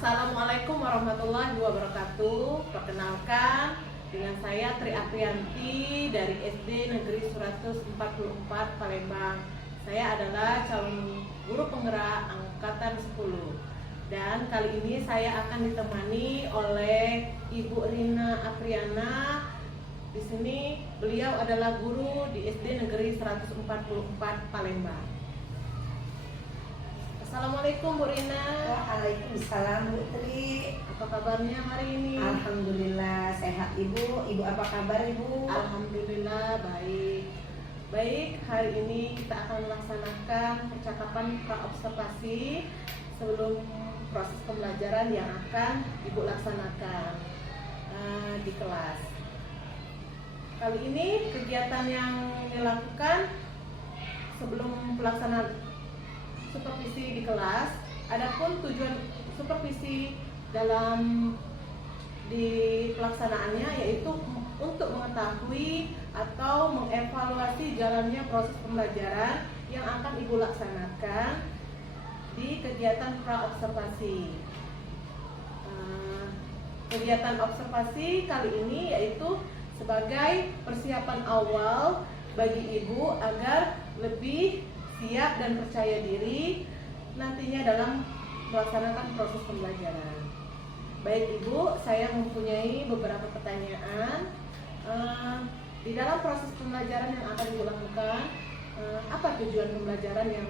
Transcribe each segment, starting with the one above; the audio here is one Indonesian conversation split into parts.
Assalamualaikum warahmatullahi wabarakatuh. Perkenalkan, dengan saya Tri Aprianti dari SD Negeri 144 Palembang. Saya adalah calon guru penggerak angkatan 10. Dan kali ini saya akan ditemani oleh Ibu Rina Apriana. Di sini beliau adalah guru di SD Negeri 144 Palembang. Assalamualaikum Bu Rina. Waalaikumsalam Bu Tri. Apa kabarnya hari ini? Alhamdulillah sehat Ibu. Ibu apa kabar Ibu? Alhamdulillah baik. Baik, hari ini kita akan melaksanakan percakapan pra-observasi sebelum proses pembelajaran yang akan Ibu laksanakan di kelas. Kali ini kegiatan yang dilakukan sebelum pelaksanaan supervisi di kelas. Adapun tujuan supervisi dalam di pelaksanaannya yaitu untuk mengetahui atau mengevaluasi jalannya proses pembelajaran yang akan Ibu laksanakan di kegiatan pra-observasi. Kegiatan observasi kali ini yaitu sebagai persiapan awal bagi Ibu agar lebih siap dan percaya diri nantinya dalam melaksanakan proses pembelajaran. Baik Ibu, saya mempunyai beberapa pertanyaan. Di dalam proses pembelajaran yang akan Ibu lakukan, apa tujuan pembelajaran yang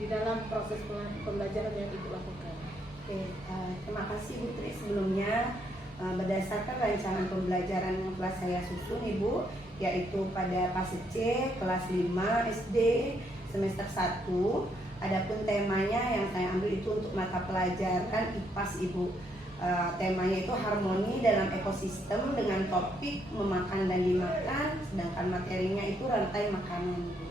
di dalam proses pembelajaran yang Ibu lakukan? Oke, terima kasih Bu Tri. Sebelumnya berdasarkan rancangan pembelajaran yang telah saya susun Ibu, yaitu pada fase C kelas 5 SD semester 1. Adapun temanya yang saya ambil itu untuk mata pelajaran IPAS Ibu. Temanya itu harmoni dalam ekosistem dengan topik memakan dan dimakan, sedangkan materinya itu rantai makanan Ibu.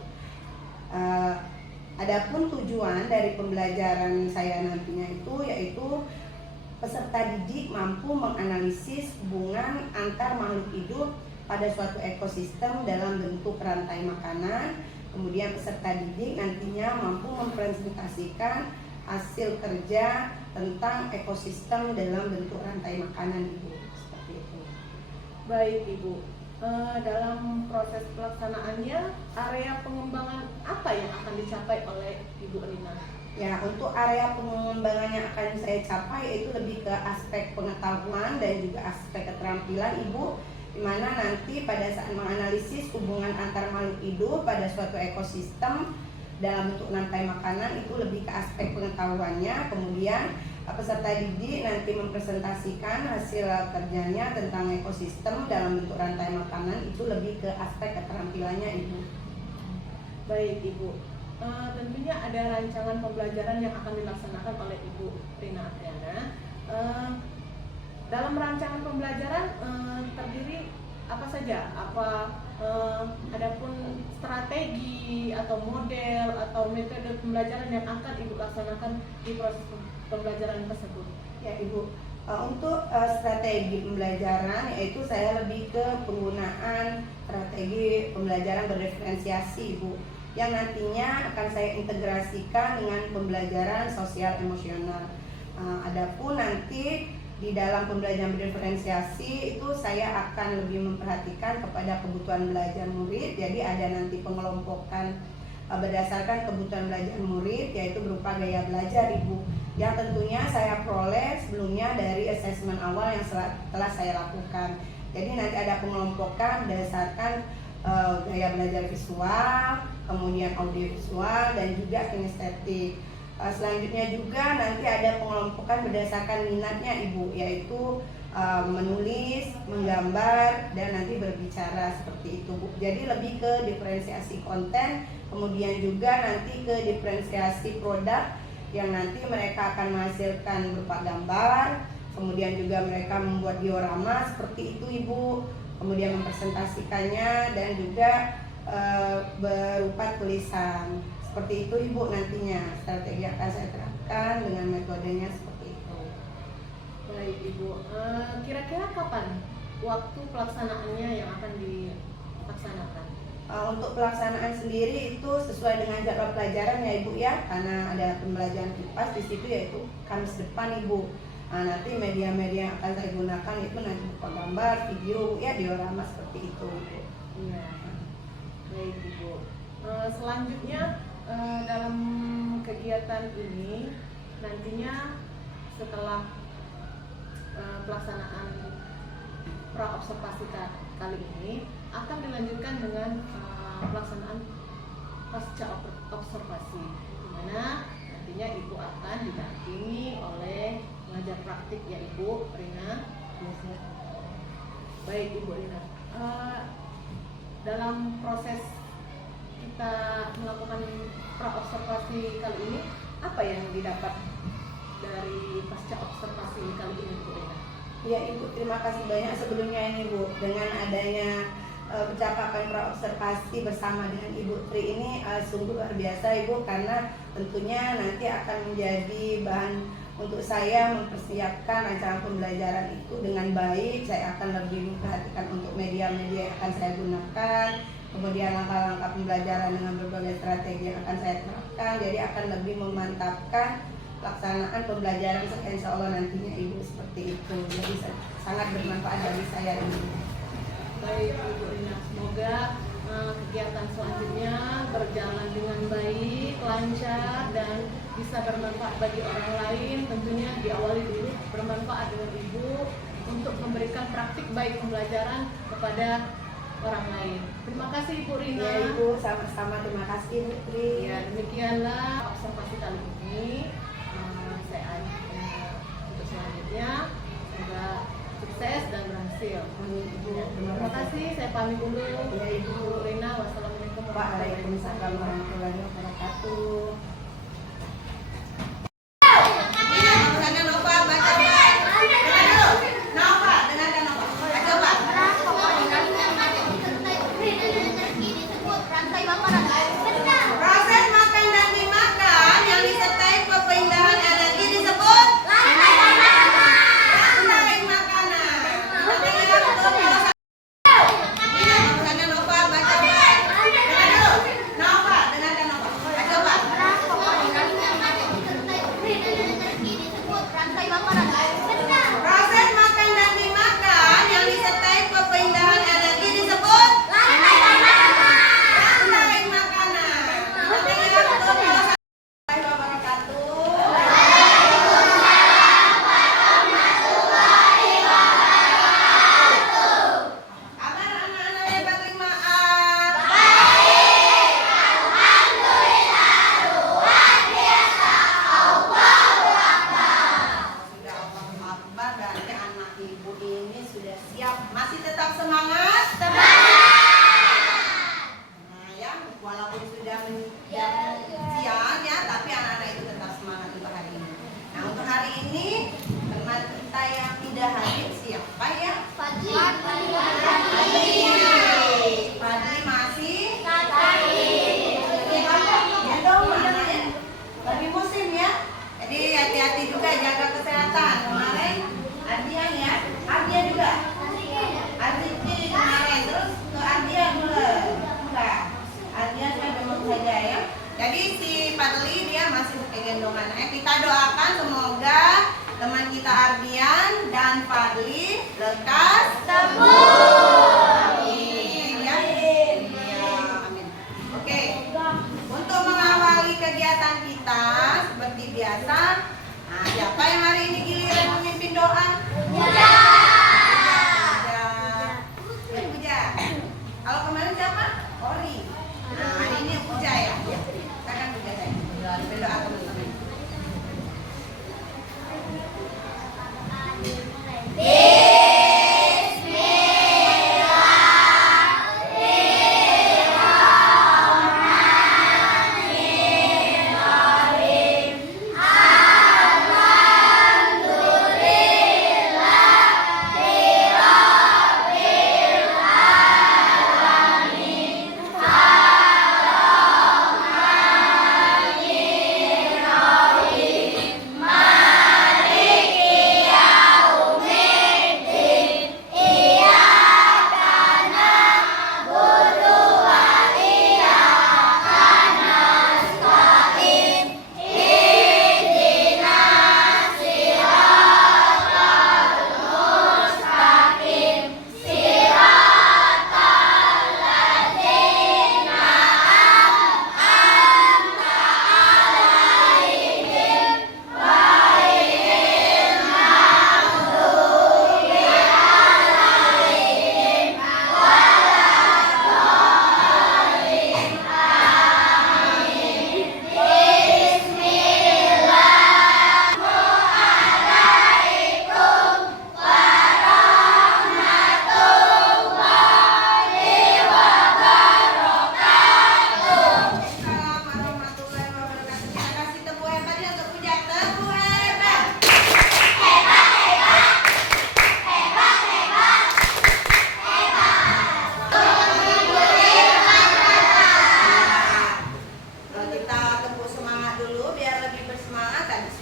Adapun tujuan dari pembelajaran saya nantinya itu yaitu peserta didik mampu menganalisis hubungan antar makhluk hidup pada suatu ekosistem dalam bentuk rantai makanan. Kemudian peserta didik nantinya mampu mempresentasikan hasil kerja tentang ekosistem dalam bentuk rantai makanan Ibu. Seperti itu. Baik Ibu, dalam proses pelaksanaannya area pengembangan apa yang akan dicapai oleh Ibu Rina? Ya, untuk area pengembangan yang akan saya capai itu lebih ke aspek pengetahuan dan juga aspek keterampilan Ibu, di mana nanti pada saat menganalisis hubungan antar makhluk hidup pada suatu ekosistem dalam bentuk rantai makanan itu lebih ke aspek pengetahuannya. Kemudian peserta didik nanti mempresentasikan hasil kerjanya tentang ekosistem dalam bentuk rantai makanan itu lebih ke aspek keterampilannya Ibu. Baik Ibu, tentunya ada rancangan pembelajaran yang akan dilaksanakan oleh Ibu Rina Apriana. Dalam rancangan pembelajaran terdiri apa saja? Adapun strategi atau model atau metode pembelajaran yang akan Ibu laksanakan di proses pembelajaran tersebut? Ya Ibu, untuk strategi pembelajaran yaitu saya lebih ke penggunaan strategi pembelajaran berdiferensiasi Ibu, yang nantinya akan saya integrasikan dengan pembelajaran sosial emosional. Adapun nanti di dalam pembelajaran berdiferensiasi itu saya akan lebih memperhatikan kepada kebutuhan belajar murid. Jadi ada nanti pengelompokan berdasarkan kebutuhan belajar murid, yaitu berupa gaya belajar Ibu, yang tentunya saya peroleh sebelumnya dari asesmen awal yang telah saya lakukan. Jadi nanti ada pengelompokan berdasarkan gaya belajar visual, kemudian audiovisual, dan juga kinestetik. Selanjutnya juga nanti ada pengelompokan berdasarkan minatnya Ibu, yaitu menulis, menggambar, dan nanti berbicara seperti itu Bu. Jadi lebih ke diferensiasi konten, kemudian juga nanti ke diferensiasi produk yang nanti mereka akan menghasilkan berupa gambar, kemudian juga mereka membuat diorama seperti itu Ibu, kemudian mempresentasikannya dan juga berupa tulisan. Seperti itu Ibu nantinya strategi akan saya terapkan dengan metodenya seperti itu. Baik Ibu, kira-kira kapan waktu pelaksanaannya yang akan dilaksanakan? Untuk pelaksanaan sendiri itu sesuai dengan jadwal pelajaran ya Ibu ya, karena ada pembelajaran IPAS di situ yaitu Kamis depan Ibu. Nah, nanti media-media yang akan saya gunakan itu nanti berupa gambar, video, ya diorama seperti itu, Bu. Iya. Baik Ibu. Selanjutnya dalam kegiatan ini nantinya setelah pelaksanaan pra-observasi kali ini akan dilanjutkan dengan pelaksanaan pasca observasi, di mana nantinya Ibu akan didampingi oleh pengajar praktik ya Ibu Rina. Baik Ibu Rina, dalam proses kita melakukan pra-observasi kali ini, apa yang didapat dari pasca observasi kali ini Bu Rina? Ya Ibu, terima kasih banyak sebelumnya ini Bu, dengan adanya percakapan pra-observasi bersama dengan Ibu Tri ini sungguh luar biasa Ibu, karena tentunya nanti akan menjadi bahan untuk saya mempersiapkan rancangan pembelajaran itu dengan baik. Saya akan lebih memperhatikan untuk media-media yang akan saya gunakan, kemudian langkah-langkah pembelajaran dengan berbagai strategi yang akan saya terapkan, jadi akan lebih memantapkan pelaksanaan pembelajaran insya Allah nantinya Ibu, seperti itu. Jadi sangat bermanfaat bagi saya ini. Baik Ibu Rina, semoga kegiatan selanjutnya berjalan dengan baik, lancar, dan bisa bermanfaat bagi orang lain. Tentunya diawali dulu bermanfaat dengan Ibu untuk memberikan praktik baik pembelajaran kepada orang lain. Terima kasih Ibu Rina. Ya Ibu, sama-sama, terima kasih Bu Tri. Ya, demikianlah observasi kali ini. Saya untuk selanjutnya semoga sukses dan berhasil. Amin Ibu. Terima kasih. Saya pamit dulu. Ya Ibu. Rina, wassalamualaikum Waalaikumsalam warahmatullahi wabarakatuh. Proses makan dan dimakan yang disertai perpindahan energi disebut rantai makanan. Ini Nova, baca Nova, dengarkan Nova. Coba. Proses makan dan dimakan yang disertai perpindahan energi disebut rantai makanan. Kabar anak-anak yang berterima sudah Allahu Akbar, berarti anak Ibu ini sudah siap. Masih tetap semangat? Nah ya, walaupun sudah siang ya, tapi anak-anak itu tetap semangat untuk hari ini. Nah untuk hari ini teman kita yang tidak hadir siapa ya? Fadli masih? Gendong anaknya. Lagi musim ya. Jadi hati-hati juga, jaga kesehatan. Kemarin Ardian ya, Ardian juga. Ardian kemarin, terus ke Ardian belum? Enggak. Ardian saya belum saja ya. Jadi si Fadli dia masih pakai gendong anaknya. Kita doakan semoga teman kita Ardian dan Fadli lekas sembuh. Amin ya. Iya, amin. Oke. Untuk mengawali kegiatan kita seperti biasa, nah siapa yang hari ini giliran memimpin doa? Puja. Ya Puja. Kalau kemarin siapa? Ori. Nah hari ini Puja ya. Silakan Puja saya. Berdoa teman-teman.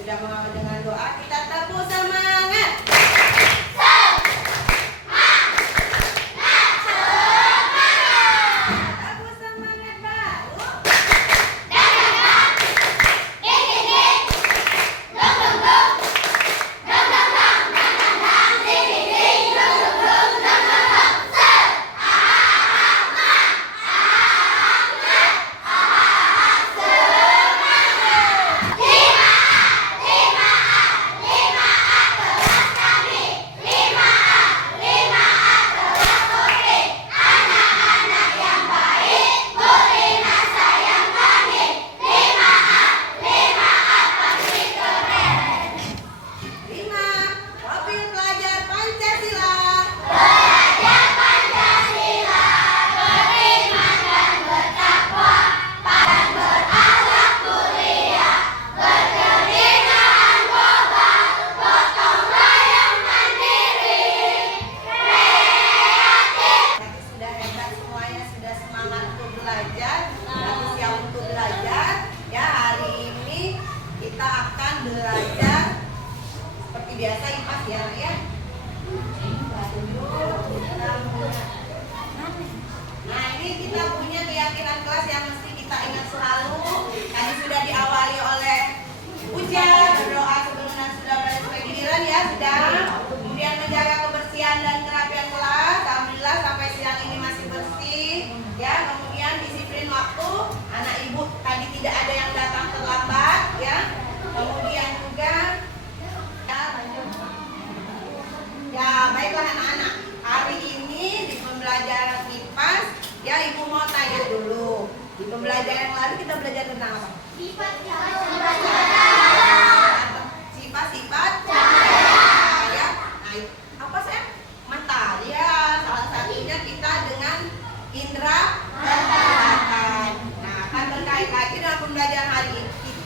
sudah mengawal dengan doa, kita tepuk semangat. Tepuk semangat baru. Belajar seperti biasa IPAS ya, ya. Nah, ini kita punya keyakinan kelas yang mesti kita ingat selalu. Tadi sudah diawali oleh ujian, berdoa sebelum dan sudah belajar sampai giliran ya, sudah. Kemudian menjaga kebersihan dan kerapian kelas. Alhamdulillah sampai siang ini masih bersih. Ya, kemudian disiplin waktu. Anak ibu tadi tidak ada yang datang terlambat, ya. Kemudian juga ya baiklah anak-anak, hari ini di pembelajaran IPAS ya ibu mau tanya dulu, di pembelajaran yang lalu kita belajar tentang apa? Sifat-sifat ya. Nah, apa sih? Mata ya, salah satunya kita dengan indera penglihatan. Nah, akan terkait lagi dengan pembelajaran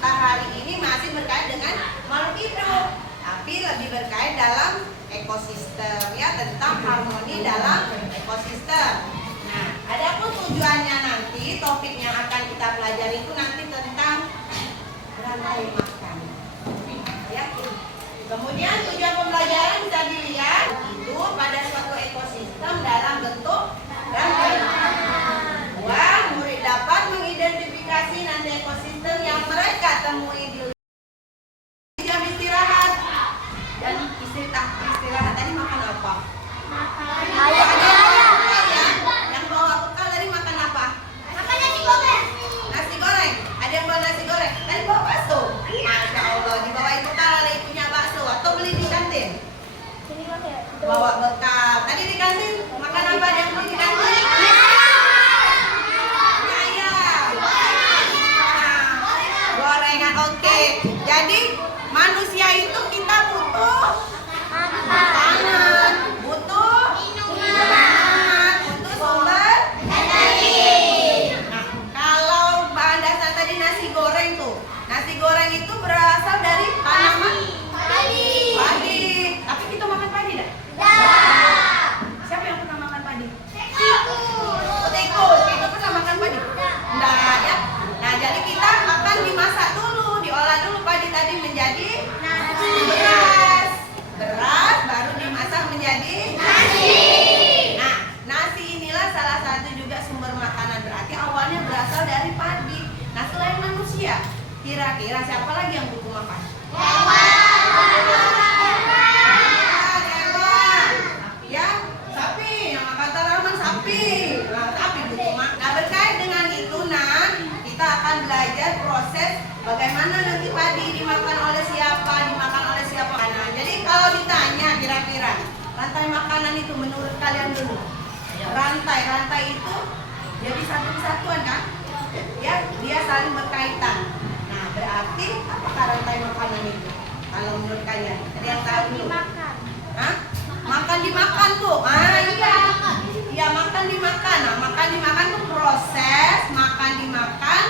hari ini masih berkait dengan makhluk hidup, tapi lebih berkait dalam ekosistem ya, tentang harmoni dalam ekosistem. Nah, adapun tujuannya nanti topik yang akan kita pelajari itu nanti tentang rantai makan. Ya. Kemudian tujuan pembelajaran bisa dilihat itu pada suatu ekosistem dalam bentuk rantai makan. Murid dapat mengidentifikasi rantai ekosistem yang mereka temui di jam istirahat. Dan istirahat tadi makan apa? Yang bawa bekal tadi makan apa? Makan nasi goreng. Nasi goreng. Ada yang bawa nasi goreng. Tadi bawa bakso. Masya Allah, dibawa ibu kalau ibunya bakso atau beli di kantin. Bawa bekal. Tadi di kantin makan apa? Yang beli di kantin? Gorengan, oke. Jadi manusia itu kita butuh makanan, butuh minuman, butuh sumber energi. Nah, kalau bahan dasar tadi nasi goreng tuh, nasi goreng itu berasal dari tanaman padi. Tapi kita makan padi dah? Siapa yang pernah makan padi? Tikus. Kita pernah makan padi? Enggak ya. Nah, jadi kita akan dimasak dulu, diolah dulu padi tadi menjadi beras baru dimasak menjadi nasi. Nah, nasi inilah salah satu juga sumber makanan, berarti awalnya berasal dari padi. Nah, selain manusia, kira-kira siapa lagi yang butuh makan? Hewan. Ya, sapi. Yang kata Rahman sapi. Nah, sapi butuh makan. Nah, berkait dengan itu, kita akan belajar proses bagaimana nanti padi dimakan oleh siapa, dimakan oleh siapa. Nah, jadi kalau ditanya kira-kira rantai makanan itu menurut kalian dulu, rantai itu jadi satu kesatuan kan? Ya, dia saling berkaitan. Nah, berarti apakah rantai makanan itu? Kalau menurut kalian, ada yang tahu dulu? Hah? Makan dimakan Bu. Iya. Iya, makan dimakan. Nah, makan dimakan itu proses makan dimakan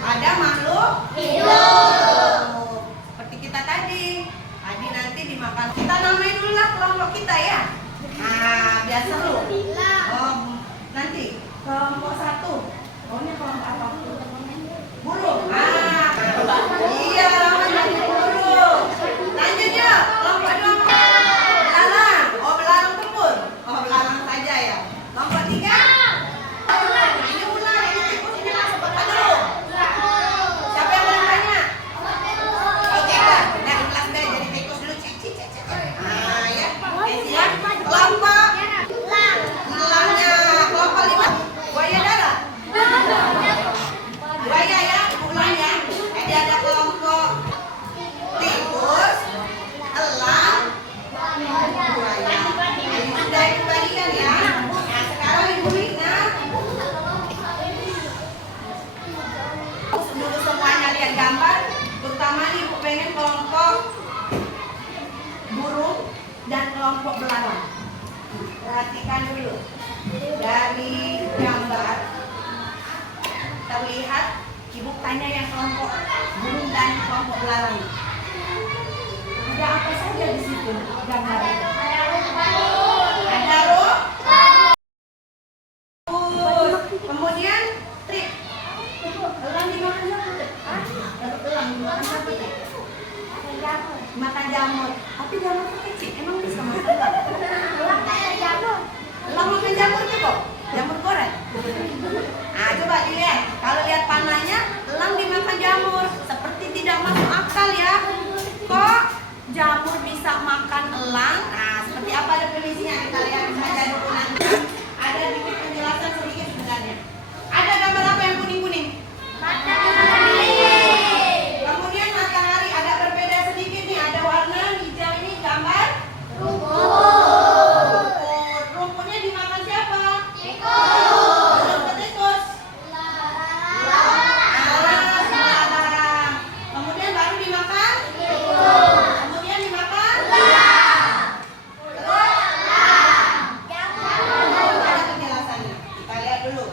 ada makhluk hidup. Seperti kita tadi nanti dimakan. Kita namai dulu lah kelompok kita ya. Nah, biar seru. Oh, nanti kelompok 1. Ini kelompok apa? Burung. Iya, namanya jadi burung. Jadi ada kelompok tikus, elang, buaya. Ini sudah Ibu bagikan ya. Nah, sekarang Ibu Rina dulu semuanya lihat gambar. Terutama Ibu pengen kelompok burung dan kelompok belalang. Perhatikan dulu dari gambar terlihat. Ibu tanya yang kelompok burung dan kelompok belalang. Ada apa saja di situ gambar? Ada rumput. Kemudian trik. Elang dimakan siapa? Elang dimakan siapa? Makan jamur. Tapi jamur kecil, emang bisa makan elang? Elang makan jamurnya kok. Jamur goreng. Nah, coba dilihat. Kalau lihat panahnya, elang dimakan jamur. Seperti tidak masuk akal ya. Kok jamur bisa makan elang? Nah, seperti apa definisinya? Kita lihat saja dulu nanti. Ada sedikit penjelasan sedikit sebenarnya. Ada gambar apa yang kuning-kuning? Kemudian matahari ada berbeda sedikit nih. Ada warna hijau ini gambar rumput. Rumputnya dimakan siapa? Rumput tikus. Belalang. Kemudian baru dimakan? Kemudian dimakan? Terus? Ada penjelasannya. Kita lihat dulu.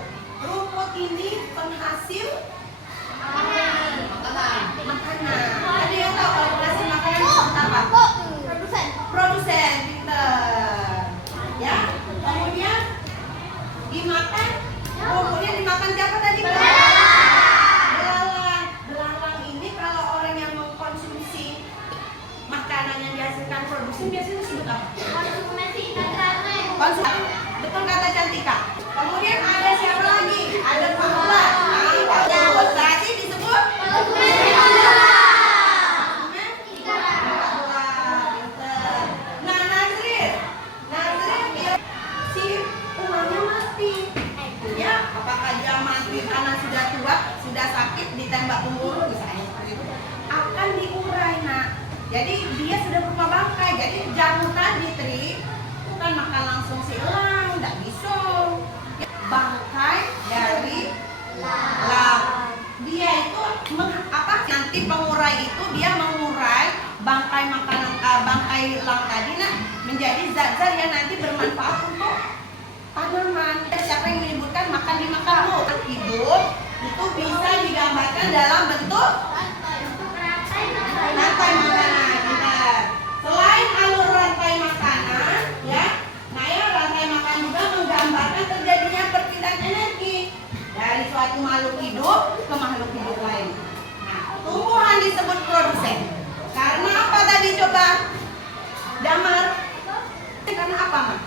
Rumput ini penghasil makanan. Ada yang tahu kalau penghasil makanan disebut apa? Produsen. Pinter. Ya. Kemudian dimakan. Rumputnya dimakan siapa tadi? Belalang. Belalang ini kalau orang yang mengkonsumsi makanan yang dihasilkan produsen biasanya disebut apa? Konsumsi. Betul kata Cantika. Kemudian ada siapa lagi? Ada ulat. Nah, berarti disebut Nah, Nazril dia si ulangnya mati. Ya, apakah dia mati karena sudah tua, sudah sakit, ditembak pemburu misalnya seperti itu? Akan diurai, nak. Jadi dia sudah berupa bangkai. Jadi jamur tadi, Tri, bukan makan langsung si elang, tidak bisa. Bangkai dari elang. Dia itu nanti pengurai itu dia mengurai bangkai makanan bangkai elang tadi menjadi zat-zat yang nanti bermanfaat untuk tanaman. Siapa yang menyebutkan makan dimakan bu? Hidup itu bisa digambarkan dalam bentuk rantai makanan. Benar. Selain alur rantai makanan, ya, rantai makanan juga menggambarkan terjadinya perpindahan energi dari suatu makhluk hidup ke makhluk hidup lain. Nah, tumbuhan disebut produsen. Karena apa tadi coba? Damar. Karena apa, Mak?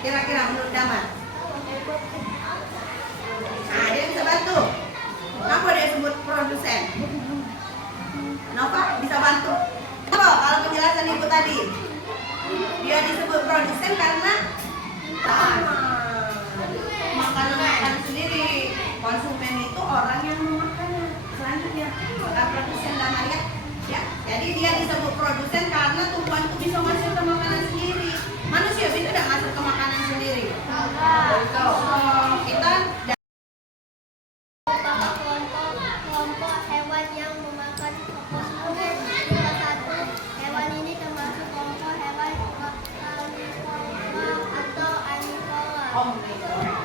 Kira-kira menurut Damar? Nah, dia bisa bantu. Kenapa dia sebut produsen? Nova bisa bantu. Kalau penjelasan Ibu tadi, dia disebut produsen karena makanan sendiri. Konsumen itu orang yang memakannya. Selanjutnya, bukan produsen Damar ya. Jadi dia disebut produsen karena tumbuhan itu bisa masuk ke makanan sendiri. Manusia bisa tidak masuk ke makanan sendiri? Kita kelompok hewan yang memakan fotosintesis. Salah satu hewan ini termasuk kelompok hewan karnivora atau omnivora.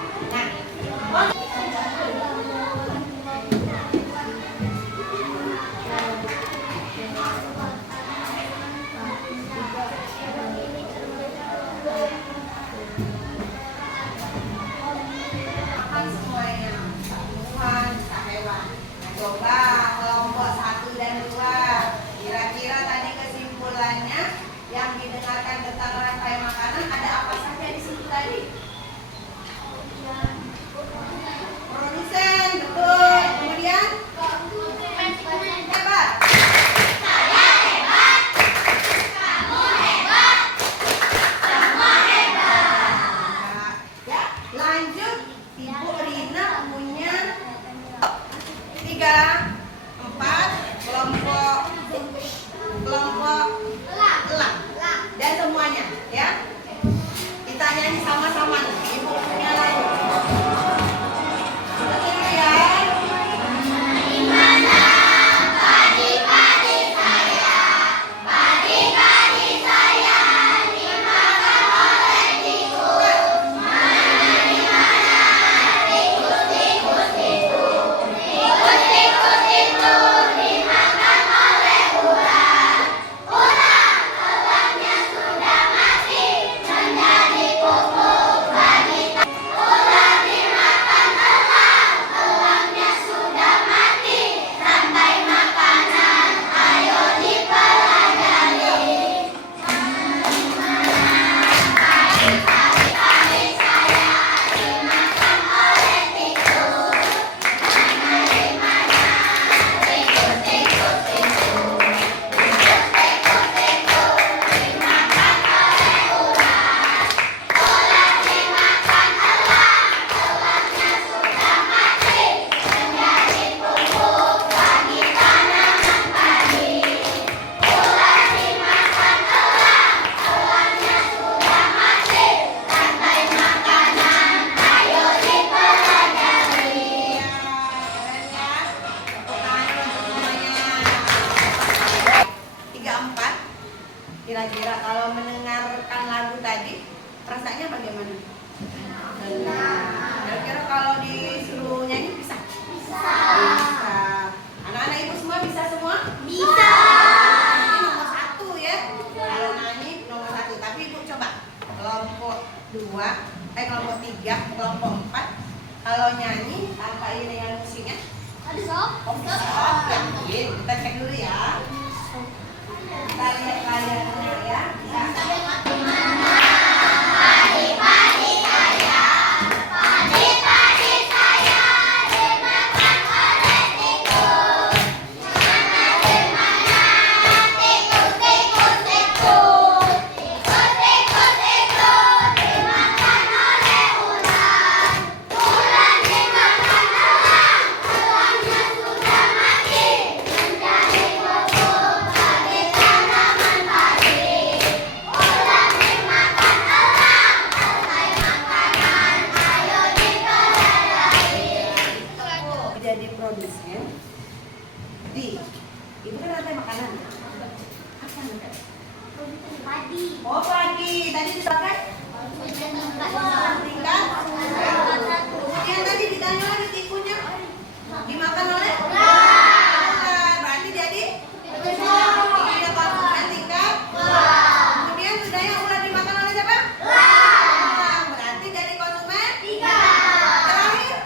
Kira-kira kalau mendengarkan lagu tadi rasanya bagaimana? Kira-kira kalau disuruh nyanyi bisa? Bisa. Anak-anak ibu semua bisa semua? Bisa. Ini nomor 1 ya. Kalau nyanyi nomor 1. Tapi ibu coba kelompok 3, kelompok 4. Kalau nyanyi tanpa ini dengan musiknya? Bisa. Yakin? Kita cek dulu ya. Kita lihat layarnya ya. Jadi produsen di itu kan rantai makanan. Apa namanya? Padi. Oh padi. Tadi disebutkan tingkat. Kemudian tadi ditanya lagi tikunnya dimakan oleh ular. Berarti jadi iya konsumen tingkat. Kemudian sudahnya ular dimakan oleh siapa? Ular. Berarti jadi konsumen terakhir.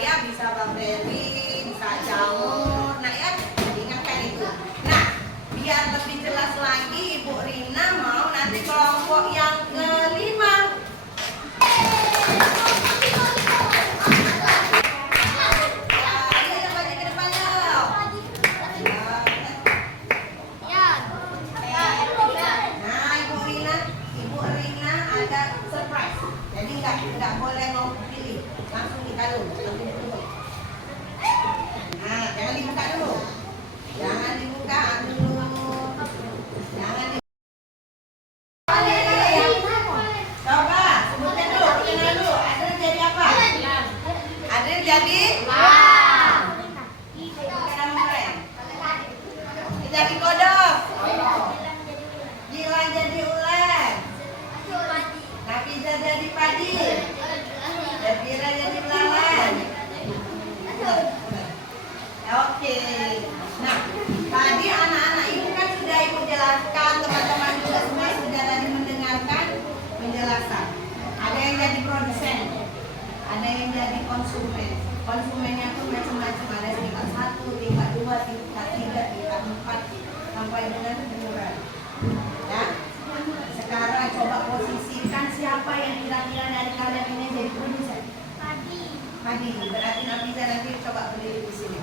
Ya bisa bakteri, bisa jamur. Nah ya, ingatkan itu. Nah, biar lebih jelas lagi, Ibu Rina mau nanti kelompok yang kelima. Ayo coba ke depan yuk. Nah, Ibu Rina ada surprise. Jadi nggak boleh mau pilih, langsung ditaruh. Nah, jangan dibuka dulu. Jangan dibuka dulu. Jangan dibuka. Coba sebutkan dulu, perkenalan dulu. Adel jadi apa? Adel jadi? Jadi kodok. Gilang jadi ular. Nafisa jadi padi. Zafira jadi belalang. Oke. Nah, tadi anak-anak ibu kan sudah ibu jelaskan, teman-teman juga semua sudah tadi mendengarkan penjelasan. Ada yang jadi produsen, ada yang jadi konsumen. Konsumennya pun macam-macam, ada tingkat 1, tingkat 2, tingkat 3, tingkat 4 sampai dengan penyuluhan. Ya. Sekarang coba posisikan siapa yang kira-kira dari kalian ini jadi produsen. Padi, berarti Nafisa nanti coba berdiri di sini.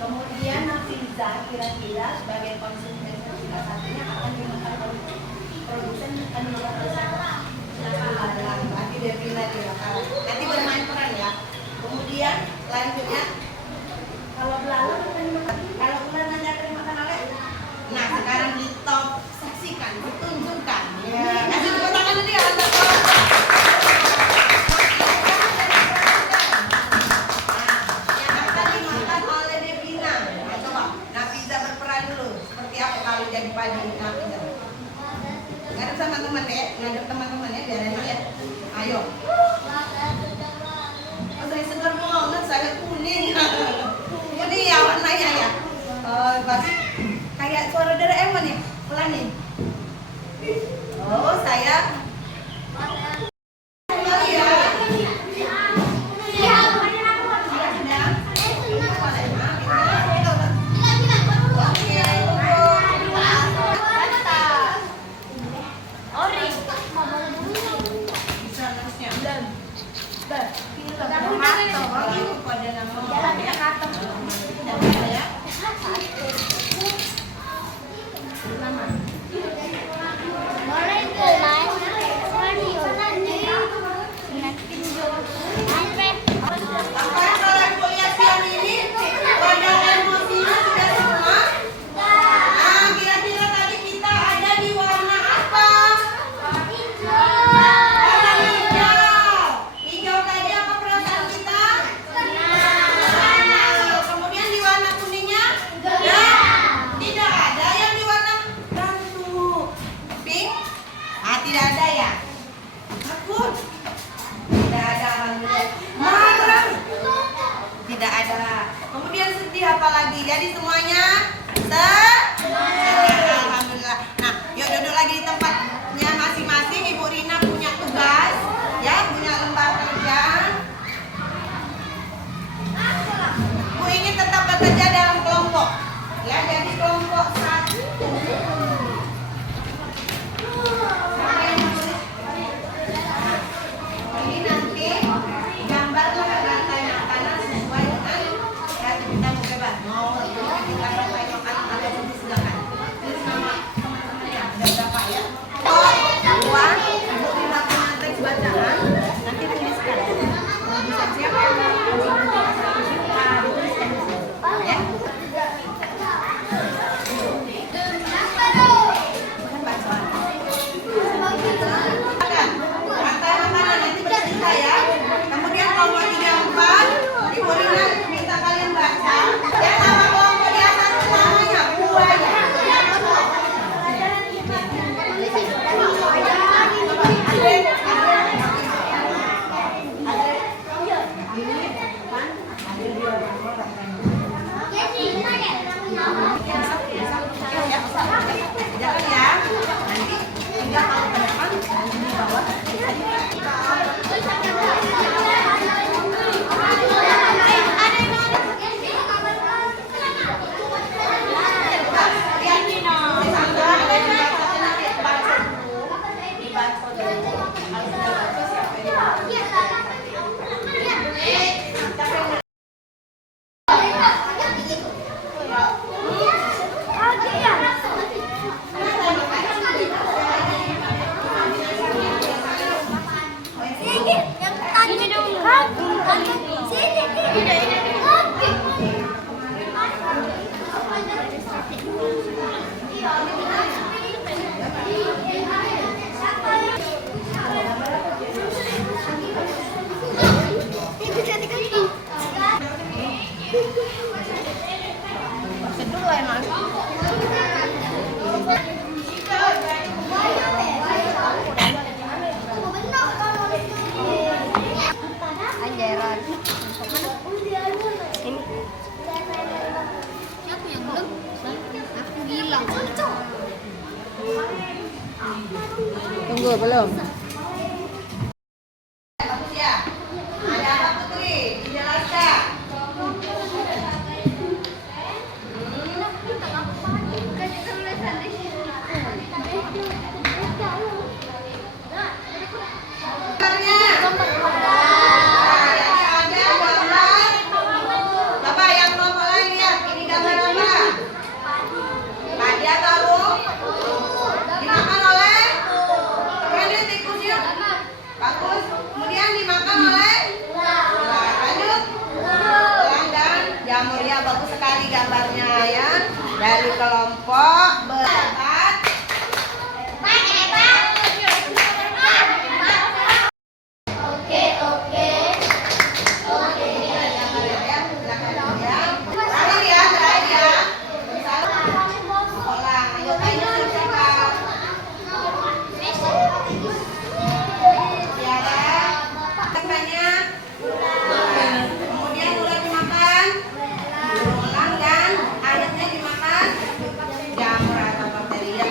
Kemudian Nafisa kira-kira sebagai konsumen tingkat 1-nya akan dimakan oleh produsen akan dimakan oleh siapa? Berarti Devina di bakaran. Nanti bermain peran ya. Kemudian selanjutnya kalau belalang akan dimakan, kalau ular nanti akan dimakan oleh. Nah sekarang di top saksikan, ditunjukkan. Ya, kasih tepuk tangan dulu ya untuk jadi padi. Ngadep sama teman ya, ngadep teman-teman ya, biar enak ya. Ayo. Oh, saya segar banget, saya kuning. Kuning ya warnanya ya. Pasti kayak suara Doraemon ya, ulangin. Oh, saya. dihafal lagi. Jadi semuanya alhamdulillah. Nah, yuk duduk lagi di tempatnya masing-masing. Ibu Rina punya tugas, ya, punya lembar kerja. Bu ingin tetap bekerja dalam kelompok, ya. Jadi kelompok 1. Ini nanti gambarlah rantai makanan sesuai dengan ya kita mau bebas mau kita rantai makanan ada di silakan. Ini nama teman-teman yang ada berapa ya? Dua, Ibu Rina punya teks bacaan, nanti tuliskan. Bisa siapa yang dituliskan di sini, ya. Rantai makanan nanti bercerita ya. Kemudian kelompok 3-4, Ibu Rina minta kalian baca. Ya, nama kelompok di atas itu namanya buaya. Jangan ya. Nanti tinggal kalau ke depan di bawah Tunggu belum? bagus ya. Ada apa Putri? Dijelaskan. Bagus. Kemudian dimakan oleh ular. Lanjut. Elang dan jamur ya, bagus sekali gambarnya ya. Dari kelompok berempat. Terakhir ya. Sekolah. Ayo siapa? Kemudian ular dimakan, elang dan akhirnya dimakan jamur atau bakteri ya.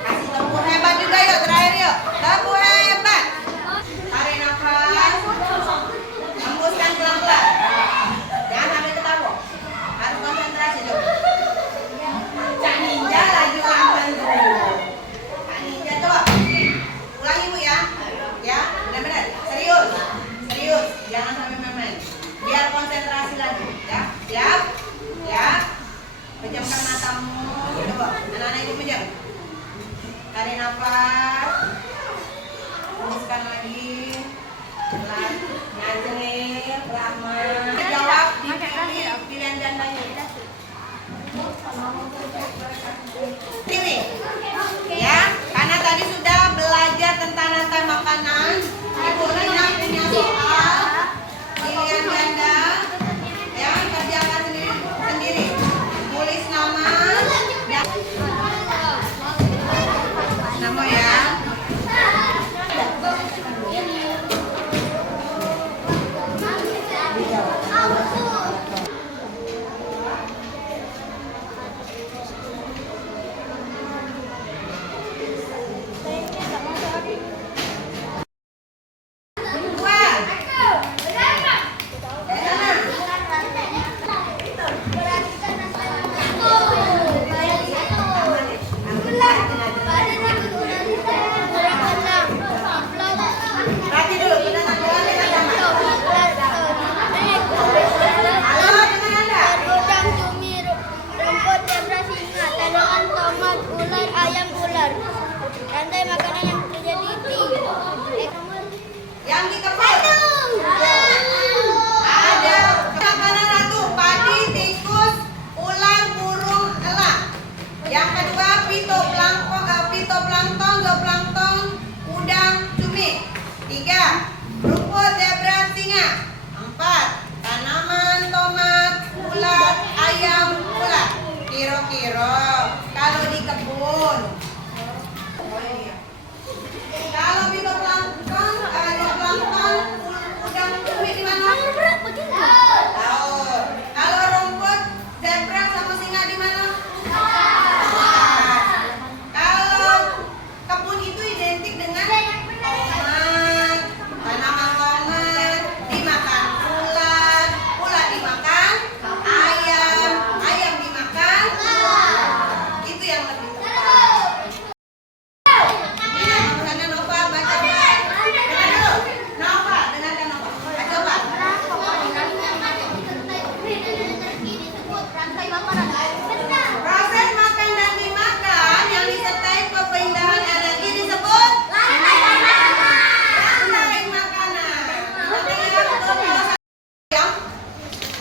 Kasih tepuk hebat juga yuk, terakhir yuk. Tepuk hebat. Tarik nafas, hembuskan pelan-pelan. Jangan sampai ketawa. Harus konsentrasi dong. Cak Ninja lagi makan dulu. Cak Ninja coba. Ulangi Bu ya. Ya, benar-benar. Serius. Jangan sampai main-main. Biar konsentrasi lagi, ya. Siap? Ya. Pejamkan matamu. Coba, anak-anak ikut pejam. Tarik nafas. Hembuskan lagi. Pelan. Ngajril, Rahman. Jawab dipilih pilihan gandanya. Pilih. Ya, karena tadi sudah belajar tentang rantai makanan. Ibu Rina punya soal pilihan ganda, ya, kerjakan sendiri. Tulis nama ya.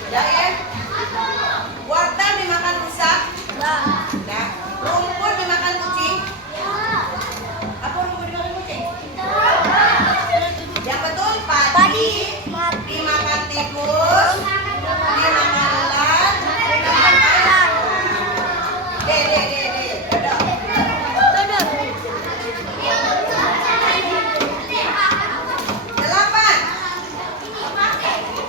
Ya ya. Wortel dimakan rusa? Enggak. Rumput dimakan kucing? Apa rumput dimakan kucing? Yang betul padi dimakan tikus, dimakan ulat, dimakan dodol. 8.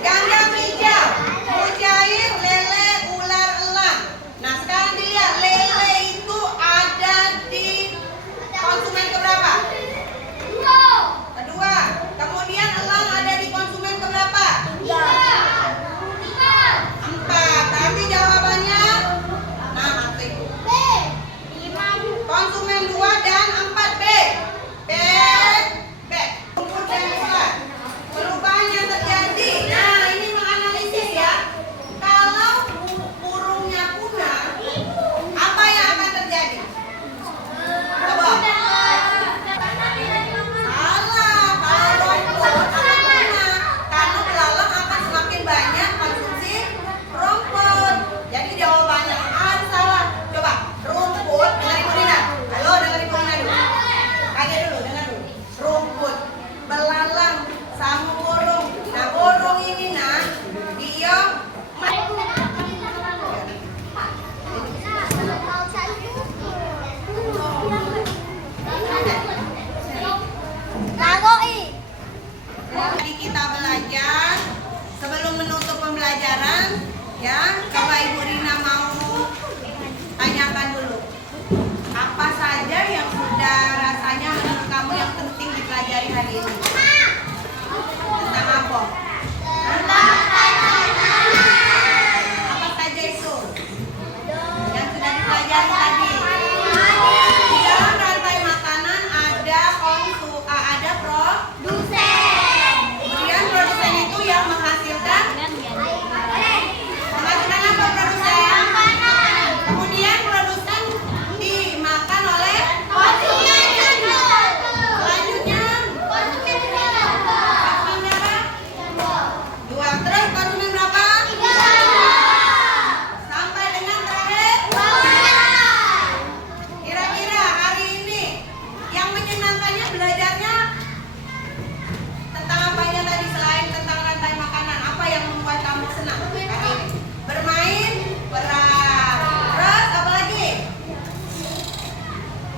Gandam hijau, mujair, lele, ular, elang. Nah sekarang dilihat lele itu ada di konsumen keberapa? Kedua. Kemudian elang ada di konsumen keberapa? 4. Berarti jawabannya nah mati. Konsumen 2 dan 4 B. B. Rumput dan ulat. Perubahan yang terjadi. Nah, ini menganalisis ya. Kalau burungnya punah, apa yang akan terjadi? Coba. Salah. Kalau rumput akan punah, karena belalang akan semakin banyak konsumsi rumput. Jadi jawabannya A salah. Coba. Rumput dengan Ibu Nina. Halo, dengan Ibu Nina dulu. Kaget dulu, dengar dulu. Rumput, belalang, sama burung. Nah, burung ini nah, dia jadi kita belajar sebelum menutup pembelajaran ya, coba Ibu Rina mau tanyakan dulu. Apa saja yang sudah rasanya menurut kamu yang penting dipelajari hari ini? Tentang apa? Apa saja itu? Yang sudah dipelajari tadi? Di dalam rantai makanan ada produsen. Kemudian produsen itu yang menghasilkan apa produsen? Kemudian produsen dimakan oleh konsumen. Selanjutnya konsumen berapa? 2. Terus konsumen berapa? 3. Sampai dengan terakhir. Kira-kira hari ini yang menyenangkannya belajarnya tentang apanya tadi selain tentang rantai makanan? Apa yang membuat kamu senang hari ini? Bermain, berang. Terus apa lagi?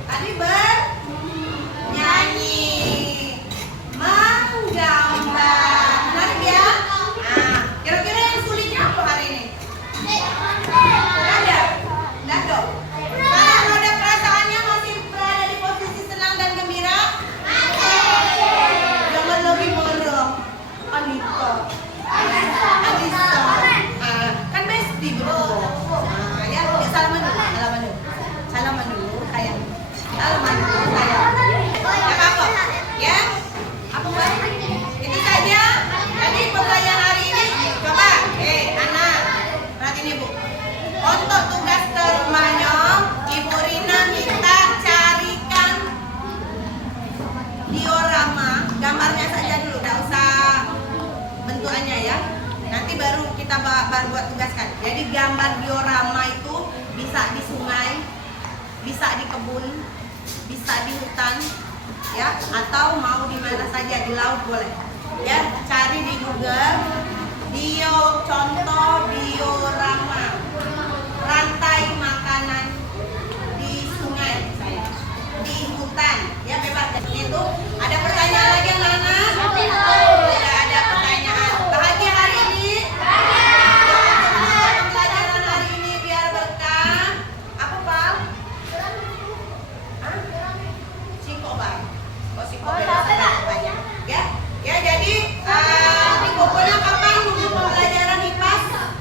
Tadi bernyanyi, menggambar. Menarik ya? Nah, kira-kira yang sulitnya apa hari ini? Nggak ada? Nggak dong? Kalau roda perasaannya masih berada di posisi senang dan gembira? Jangan lagi marah. Anita. Kan besti berdua. Nah, ya salaman dulu. Salaman dulu kayak. Salaman dulu kayak. Ya apa? Ya. Apa Mbak? Itu saja. Jadi pembelajaran hari ini coba, anak, perhatiin Ibu. Untuk tugas ke rumahnya, Ibu Rina minta carikan diorama, gambarnya saja dulu, nggak usah bentukannya ya. Nanti baru kita buat tugaskan. Jadi gambar diorama itu bisa di sungai, bisa di kebun, bisa di hutan, ya, atau mau di mana saja, di laut boleh. Ya, cari di Google, contoh diorama rantai makanan di sungai, di hutan, ya bebas. Itu ada pertanyaan lagi yang mana? Tidak ada pertanyaan. Bahagia hari ini? Pembelajaran hari ini biar berkah. Apa Pak? Psikobar. Kok psikobar banyak? Ya, jadi dikumpulnya kapan untuk pembelajaran IPAS?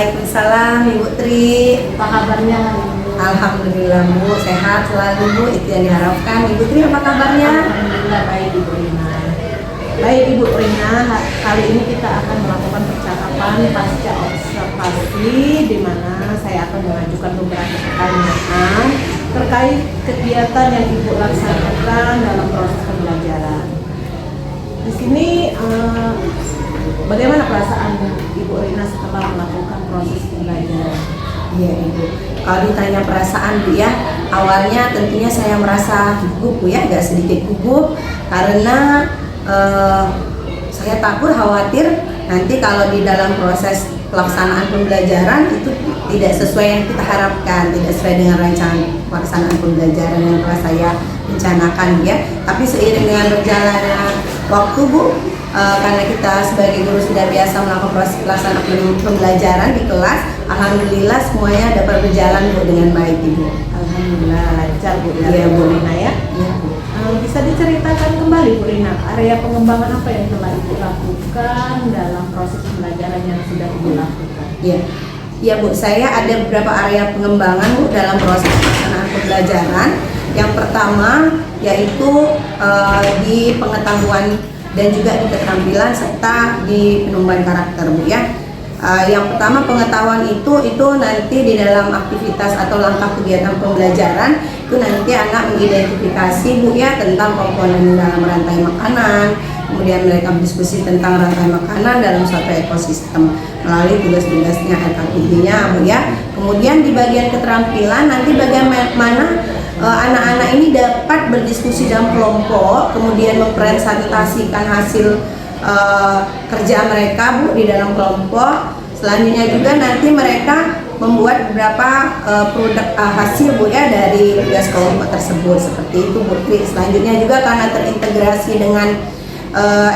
Waalaikumsalam Ibu Tri. Apa kabarnya hari ini? Alhamdulillah Bu, sehat selalu Bu, itu yang diharapkan. Ibu Tri apa kabarnya? Alhamdulillah baik Ibu Rina. Baik Ibu Rina, kali ini kita akan melakukan percakapan pasca observasi di mana saya akan mengajukan beberapa pertanyaan terkait kegiatan yang Ibu laksanakan dalam proses pembelajaran. Di sini bagaimana perasaan Ibu Rina setelah melakukan proses pembelajaran? Iya Ibu. Kalau ditanya perasaan Bu ya, awalnya tentunya saya merasa gugup Bu ya, agak sedikit gugup karena saya takut khawatir nanti kalau di dalam proses pelaksanaan pembelajaran itu tidak sesuai yang kita harapkan, tidak sesuai dengan rancangan pelaksanaan pembelajaran yang telah saya rencanakan ya. Tapi seiring dengan berjalannya waktu Bu, karena kita sebagai guru sudah biasa melakukan proses pelaksanaan pembelajaran di kelas, alhamdulillah semuanya dapat berjalan Bu dengan baik Ibu. Alhamdulillah lancar Bu ya, Iya, Bu. Bu Rina ya. Iya Bu. Bisa diceritakan kembali Bu Rina, area pengembangan apa yang telah Ibu lakukan dalam proses pembelajaran yang sudah Ibu lakukan? Iya. Ya Bu, saya ada beberapa area pengembangan Bu dalam proses pelaksanaan pembelajaran. Yang pertama yaitu di pengetahuan dan juga di keterampilan serta di penumbuhan karakter Bu ya. Yang pertama pengetahuan itu nanti di dalam aktivitas atau langkah kegiatan pembelajaran itu nanti anak mengidentifikasi Bu ya tentang komponen dalam rantai makanan, kemudian mereka berdiskusi tentang rantai makanan dalam suatu ekosistem melalui tugas-tugasnya LKPD-nya Bu ya. Kemudian di bagian keterampilan nanti bagaimana anak-anak ini dapat berdiskusi dalam kelompok, kemudian mempresentasikan hasil kerja mereka Bu di dalam kelompok. Selanjutnya juga nanti mereka membuat beberapa produk hasil Bu ya dari tugas kelompok tersebut, seperti itu Bu. Selanjutnya juga karena terintegrasi dengan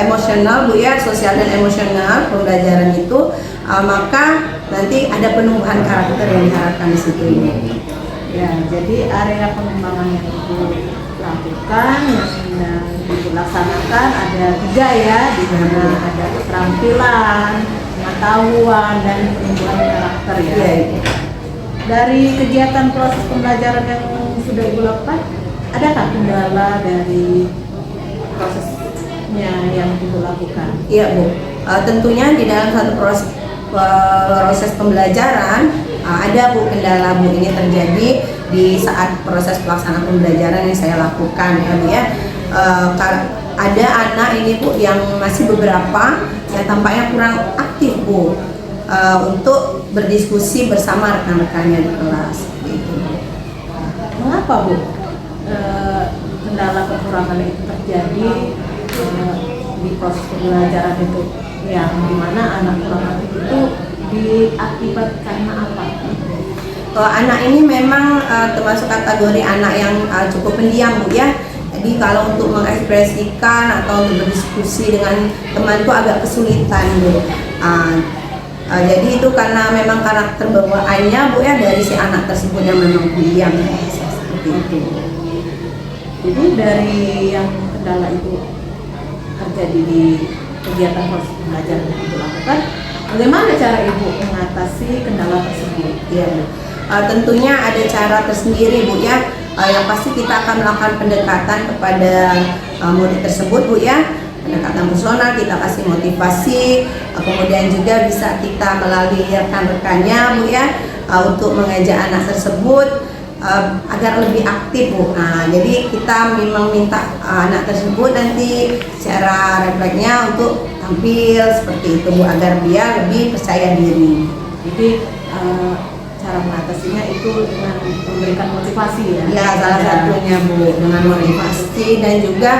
emosional Bu ya, sosial dan emosional pembelajaran itu, maka nanti ada penumbuhan karakter yang diharapkan di situ ini. Ya, jadi area pengembangan yang Ibu lakukan, yang Ibu laksanakan ada 3 ya, di mana ada keterampilan, pengetahuan, dan penumbuhan karakter ya. Iya. Dari kegiatan proses pembelajaran yang sudah Ibu lakukan, adakah kendala dari prosesnya yang Ibu lakukan? Iya Bu, tentunya di dalam satu proses pembelajaran ada Bu kendala Bu, ini terjadi di saat proses pelaksanaan pembelajaran yang saya lakukan ya Bu ya. Ada anak ini Bu yang masih beberapa yang tampaknya kurang aktif Bu untuk berdiskusi bersama rekan-rekannya di kelas gitu. Mengapa Bu kendala kekurangan itu terjadi di proses pembelajaran itu, yang dimana anak kurang aktif itu diakibat karena apa? Anak ini memang termasuk kategori anak yang cukup pendiam Bu ya. Jadi kalau untuk mengekspresikan atau untuk berdiskusi dengan teman itu agak kesulitan Bu. Jadi itu karena memang karakter bawaannya Bu ya dari si anak tersebut yang memang pendiam seperti itu. Jadi dari yang kendala itu terjadi di kegiatan proses pembelajaran yang Ibu lakukan, bagaimana cara Ibu mengatasi kendala tersebut? Iya Bu. Tentunya ada cara tersendiri Bu ya. Yang pasti kita akan melakukan pendekatan kepada murid tersebut Bu ya. Pendekatan personal, kita kasih motivasi, kemudian juga bisa kita melalui rekan-rekannya Bu ya, untuk mengajak anak tersebut agar lebih aktif Bu. Jadi kita memang minta anak tersebut nanti secara refleksnya untuk tampil seperti itu Bu, agar dia lebih percaya diri. Jadi cara mengatasinya itu dengan memberikan motivasi ya? Ya, salah satunya Bu, dengan motivasi dan juga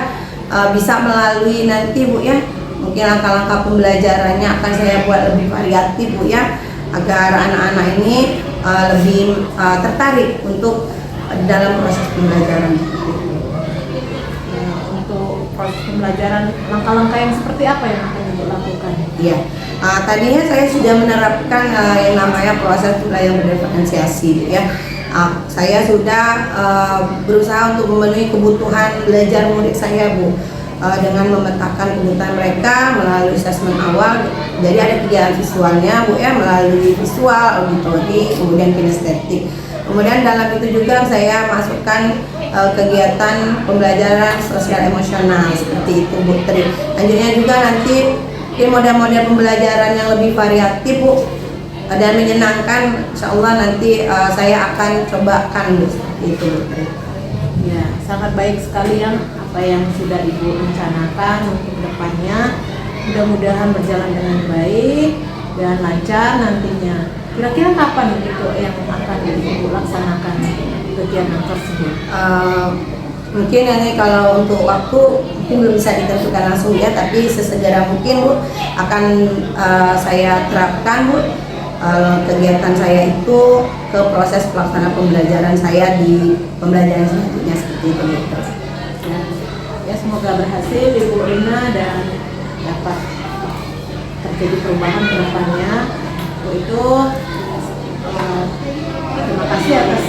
bisa melalui nanti Bu ya, mungkin langkah-langkah pembelajarannya akan saya buat lebih variatif Bu ya, agar anak-anak ini lebih tertarik untuk dalam proses pembelajaran. Untuk proses pembelajaran, langkah-langkah yang seperti apa yang akan Ibu lakukan? Iya, tadinya saya sudah menerapkan yang namanya proses belajar berdiferensiasi ya. Saya sudah berusaha untuk memenuhi kebutuhan belajar murid saya Bu. dengan memetakan kebutuhan mereka melalui asesmen awal. Jadi ada kegiatan visualnya Bu ya, melalui visual, auditori, kemudian kinestetik. Kemudian dalam itu juga saya masukkan kegiatan pembelajaran sosial emosional seperti itu Bu Tri. Lanjutnya juga nanti model-model pembelajaran yang lebih variatif Bu dan menyenangkan, insya Allah nanti saya akan cobakan Bu, seperti itu Bu Tri. Ya, sangat baik sekali apa yang sudah Ibu rencanakan untuk depannya. Mudah-mudahan berjalan dengan baik dan lancar nantinya. Kira-kira kapan itu yang akan Ibu laksanakan kegiatan tersebut? Mungkin ini kalau untuk waktu mungkin belum bisa ditentukan langsung ya, tapi sesegera mungkin Bu akan saya terapkan Bu kegiatan saya itu ke proses pelaksanaan pembelajaran saya di pembelajaran selanjutnya seperti itu. Ya, semoga berhasil Ibu Rina dan dapat terjadi perubahan ke depannya. Itu terima kasih atas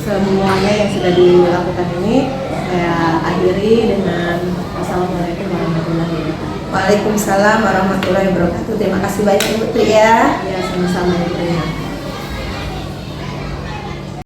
semuanya yang sudah dilakukan ini. Saya akhiri dengan Assalamualaikum warahmatullahi wabarakatuh. Waalaikumsalam warahmatullahi wabarakatuh. Terima kasih banyak Ibu Tri ya. Ya, sama-sama Ibu Rina.